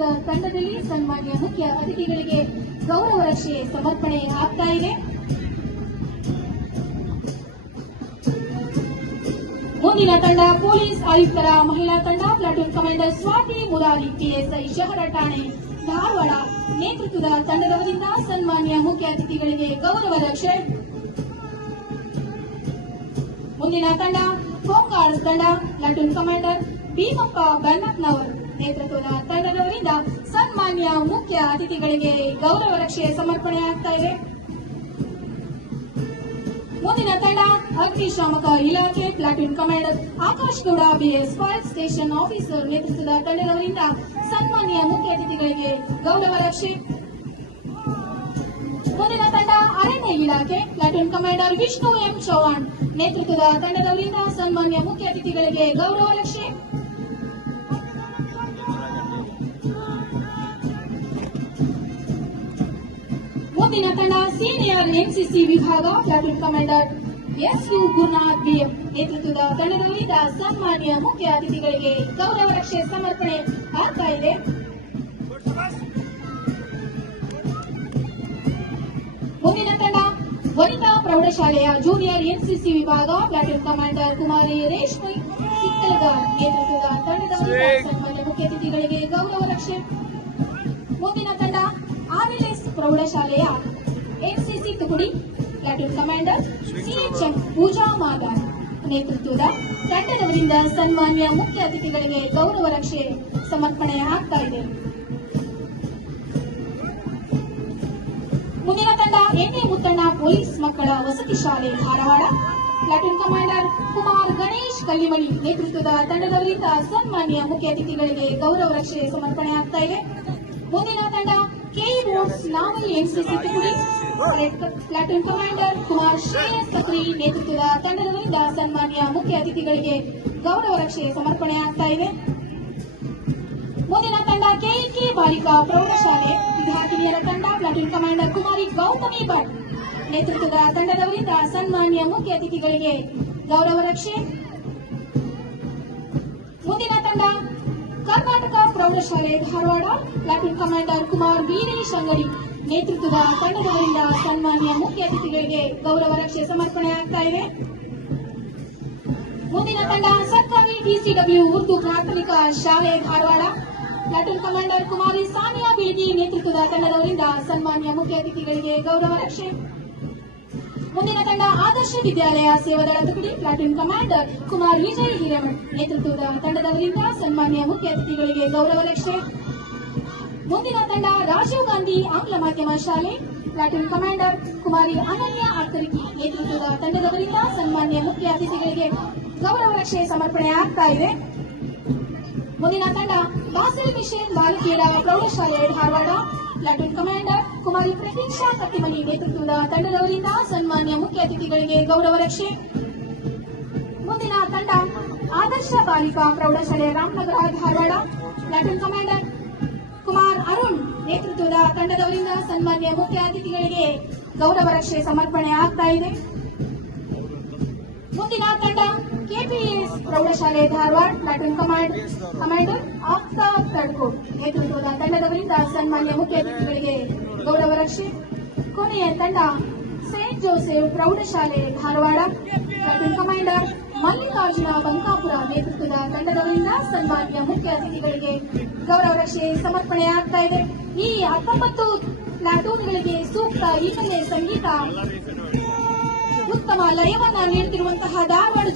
ನೇತೃತ್ವದ ತಂಡದಲ್ಲಿ ಸನ್ಮಾನ್ಯ ಮುಖ್ಯ ಅತಿಥಿಗಳಿಗೆ ಗೌರವ ರಕ್ಷೆ ಸಮರ್ಪಣೆ ಆಗ್ತಾ ಇದೆ. ಮುಂದಿನ ತಂಡ ಪೊಲೀಸ್ ಆಯುಕ್ತರ ಮಹಿಳಾ ತಂಡ platoon commander Swathi Murari PSI ಶಹರ ಠಾಣೆ ಧಾರವಾಡ ನೇತೃತ್ವದ ತಂಡದವರಿಂದ ಸನ್ಮಾನ್ಯ ಮುಖ್ಯ ಅತಿಥಿಗಳಿಗೆ ಗೌರವ ರಕ್ಷೆ. ಮುಂದಿನ ತಂಡ ಹೋಂಗಾರ್ಡ್ಸ್ ತಂಡ ಪ್ಲಾಟೂನ್ ಕಮಾಂಡರ್ ಭೀಮಪ್ಪ ಬನ್ನತ್ನವರ್ ನೇತೃತ್ವದ ತಂಡದವರಿಂದ ಸನ್ಮಾನ್ಯ ಮುಖ್ಯ ಅತಿಥಿಗಳಿಗೆ ಗೌರವ ರಕ್ಷೆ ಸಮರ್ಪಣೆ ಆಗ್ತಾ ಇದೆ. ಮುಂದಿನ ತಂಡ ಅಗ್ನಿಶಾಮಕ ಇಲಾಖೆ platoon commander Akash Gowda BS fire station officer ನೇತೃತ್ವದ ತಂಡದವರಿಂದ ಸನ್ಮಾನ್ಯ ಮುಖ್ಯ ಅತಿಥಿಗಳಿಗೆ ಗೌರವ ರಕ್ಷೆ. ಮುಂದಿನ ತಂಡ ಅರಣ್ಯ ಇಲಾಖೆ platoon commander Vishnu M Chauhan ನೇತೃತ್ವದ ತಂಡದವರಿಂದ ಸನ್ಮಾನ್ಯ ಮುಖ್ಯ ಅತಿಥಿಗಳಿಗೆ ಗೌರವ ರಕ್ಷೆ. ಮುಂದಿನ ತಂಡ ಸೀನಿಯರ್ ಎನ್ಸಿಸಿ ವಿಭಾಗ platoon commander SU Gurunath BM ನೇತೃತ್ವದ ತಂಡದವರಿಂದ ಸನ್ಮಾನ್ಯ ಮುಖ್ಯ ಅತಿಥಿಗಳಿಗೆ ಗೌರವ ರಕ್ಷೆ ಸಮರ್ಪಣೆ ಆಗ್ತಾ ಇದೆ. ಮುಂದಿನ ತಂಡ ವನಿತಾ ಪ್ರೌಢಶಾಲೆಯ ಜೂನಿಯರ್ ಎನ್ಸಿಸಿ ವಿಭಾಗ ಪ್ಲಾಟೂನ್ ಕಮಾಂಡರ್ ಕುಮಾರಿ ರೇಷ್ಮಿ ಸಿಕ್ಕಲ್ಗಾರ್ ನೇತೃತ್ವದ ತಂಡದವರಿಂದ ಸನ್ಮಾನ್ಯ ಮುಖ್ಯ ಅತಿಥಿಗಳಿಗೆ ಗೌರವ ರಕ್ಷೆ. ಮುಂದಿನ ತಂಡ ಆರ್ಎಲ್ಎಸ್ ಪ್ರೌಢಶಾಲೆಯ ಎನ್ಸಿಸಿ ತುಕಡಿ ಪ್ಲಾಟೂನ್ ಕಮಾಂಡರ್ ಸಿಎಚ್ಎಂ ಪೂಜಾ ಮಾದಾರ್ ನೇತೃತ್ವದ ತಂಡದವರಿಂದ ಸನ್ಮಾನ್ಯ ಮುಖ್ಯ ಅತಿಥಿಗಳಿಗೆ ಗೌರವ ರಕ್ಷೆ ಸಮರ್ಪಣೆ ಆಗ್ತಾ ಇದೆ. ಮುಂದಿನ ತಂಡ ಎನ್ಎ ಮುತ್ತಣ್ಣ ಪೊಲೀಸ್ ಮಕ್ಕಳ ವಸತಿ ಶಾಲೆ ಧಾರವಾಡ ಪ್ಲಾಟೂನ್ ಕಮಾಂಡರ್ ಕುಮಾರ್ ಗಣೇಶ್ ಕಲ್ಲಿಮಣಿ ನೇತೃತ್ವದ ತಂಡದವರಿಂದ ಸನ್ಮಾನ್ಯ ಮುಖ್ಯ ಅತಿಥಿಗಳಿಗೆ ಗೌರವ ರಕ್ಷೆ ಸಮರ್ಪಣೆ ಆಗ್ತಾ ಇದೆ. ಮುಂದಿನ ತಂಡ ಕೆ ರೋಡ್ಸ್ ನಾವಲ್ ಎನ್ಸಿಸಿ ತುಕಡಿ ಪ್ಲಾಟೂನ್ ಕಮಾಂಡರ್ ಕುಮಾರ್ ಶ್ರೇಯಸ್ ಕತ್ರಿ ನೇತೃತ್ವದ ತಂಡದವರಿಂದ ಸನ್ಮಾನ್ಯ ಮುಖ್ಯ ಅತಿಥಿಗಳಿಗೆ ಗೌರವ ರಕ್ಷೆ ಸಮರ್ಪಣೆ ಆಗ್ತಾ ಇದೆ. ಮುಂದಿನ ತಂಡ ಕೆಎಲ್ಕೆ ಬಾಲಿಕಾ ಪ್ರೌಢಶಾಲೆ ವಿದ್ಯಾರ್ಥಿನಿಯರ ತಂಡ ಪ್ಲಾಟೂನ್ ಕಮಾಂಡರ್ ಕುಮಾರಿ ಗೌತಮಿ ಭಟ್ ನೇತೃತ್ವದ ತಂಡದವರಿಂದ ಸನ್ಮಾನ್ಯ ಮುಖ್ಯ ಅತಿಥಿಗಳಿಗೆ ಗೌರವ ರಕ್ಷೆ. ಮುಂದಿನ ತಂಡ ಕರ್ನಾಟಕ ಪ್ರೌಢಶಾಲೆ ಧಾರವಾಡ ಪ್ಲಾಟೂನ್ ಕಮಾಂಡರ್ ಕುಮಾರ್ ವೀರೇಶ್ ಅಂಗಡಿ ನೇತೃತ್ವದ ತಂಡದವರಿಂದ ಸನ್ಮಾನ್ಯ ಮುಖ್ಯ ಅತಿಥಿಗಳಿಗೆ ಗೌರವ ರಕ್ಷೆ ಸಮರ್ಪಣೆ ಆಗ್ತಾ ಇದೆ. ಮುಂದಿನ ತಂಡ ಸರ್ಕಾರಿ ಟಿಸಿಡಬ್ಲ್ಯೂ ಉರ್ದು ಪ್ರಾಥಮಿಕ ಶಾಲೆ ಧಾರವಾಡ ಪ್ಲಾಟೂನ್ ಕಮಾಂಡರ್ ಕುಮಾರಿ ಸಾನಿಯಾ ಬಿಳಿಗಿ ನೇತೃತ್ವದ ತಂಡದವರಿಂದ ಸನ್ಮಾನ್ಯ ಮುಖ್ಯ ಅತಿಥಿಗಳಿಗೆ ಗೌರವ ರಕ್ಷೆ. ಮುಂದಿನ ತಂಡ ಆದರ್ಶ ವಿದ್ಯಾಲಯ ಸೇವಾದಳ ತುಕಡಿ ಪ್ಲಾಟೂನ್ ಕಮಾಂಡರ್ ಕುಮಾರ್ ವಿಜಯ್ ಹಿರೇಮಠ್ ನೇತೃತ್ವದ ತಂಡದವರಿಂದ ಸನ್ಮಾನ್ಯ ಮುಖ್ಯ ಅತಿಥಿಗಳಿಗೆ ಗೌರವ ರಕ್ಷೆ. ಮುಂದಿನ ತಂಡ ರಾಜೀವ್ ಗಾಂಧಿ ಆಂಗ್ಲ ಮಾಧ್ಯಮ ಶಾಲೆ ಪ್ಲಾಟೂನ್ ಕಮಾಂಡರ್ ಕುಮಾರಿ ಅನನ್ಯ ಅಕ್ಕರಿಕಿ ನೇತೃತ್ವದ ತಂಡದವರಿಂದ ಸನ್ಮಾನ್ಯ ಮುಖ್ಯ ಅತಿಥಿಗಳಿಗೆ ಗೌರವ ರಕ್ಷೆ ಸಮರ್ಪಣೆ ಆಗ್ತಾ ಇದೆ. ಮುಂದಿನ ತಂಡ ಬಾಸಲ್ ಮಿಷನ್ ಬಾಲಕಿಯರ ಪ್ರೌಢಶಾಲೆ ಧಾರವಾಡ ಪ್ಲಾಟೂನ್ ಕಮಾಂಡರ್ ಕುಮಾರಿ ಪ್ರತೀಕ್ಷಾ ಕತ್ತಿಮನಿ ನೇತೃತ್ವದ ತಂಡದವರಿಂದ ಸನ್ಮಾನ್ಯ ಮುಖ್ಯ ಅತಿಥಿಗಳಿಗೆ ಗೌರವ ರಕ್ಷೆ. ಮುಂದಿನ ತಂಡ ಆದರ್ಶ ಬಾಲಿಕಾ ಪ್ರೌಢಶಾಲೆ ರಾಮನಗರ ಧಾರವಾಡ ಪ್ಲಾಟೂನ್ ಕಮಾಂಡರ್ ಕುಮಾರ್ ಅರುಣ್ ನೇತೃತ್ವದ ತಂಡದವರಿಂದ ಸನ್ಮಾನ್ಯ ಮುಖ್ಯ ಅತಿಥಿಗಳಿಗೆ ಗೌರವ ರಕ್ಷೆ ಸಮರ್ಪಣೆ ಆಗ್ತಾ ಇದೆ. ಮುಂದಿನ ತಂಡ ಕೆಪಿಎಸ್ ಪ್ರೌಢಶಾಲೆ ಧಾರವಾಡ ಪ್ಲಾಟೂನ್ ಕಮಾಂಡರ್ ಆಫ್ತಾಬ್ ತಡ್ಕೋಟ್ ನೇತೃತ್ವದ ತಂಡದವರಿಂದ ಸನ್ಮಾನ್ಯ ಮುಖ್ಯ ಅತಿಥಿಗಳಿಗೆ ಗೌರವ ರಕ್ಷೆ. ಕೊನೆಯ ತಂಡ ಸೇಂಟ್ ಜೋಸೆಫ್ ಪ್ರೌಢಶಾಲೆ ಧಾರವಾಡ ಪ್ಲಾಟೂನ್ ಕಮಾಂಡರ್ ಮಲ್ಲಿಕಾರ್ಜುನ ಬಂಕಾಪುರ ನೇತೃತ್ವದ ತಂಡದವರಿಂದ ಸನ್ಮಾನ್ಯ ಮುಖ್ಯ ಅತಿಥಿಗಳಿಗೆ ಗೌರವ ರಕ್ಷೆ ಸಮರ್ಪಣೆ ಆಗ್ತಾ ಇದೆ. ಈ 19 ಪ್ಲಾಟೂನ್ಗಳಿಗೆ ಸೂಕ್ತ ಹಿನ್ನೆಲೆ ಸಂಗೀತ ಉತ್ತಮ ಲಯವನ್ನ ನೀಡುತ್ತಿರುವಂತಹ ಧಾರವಾಡ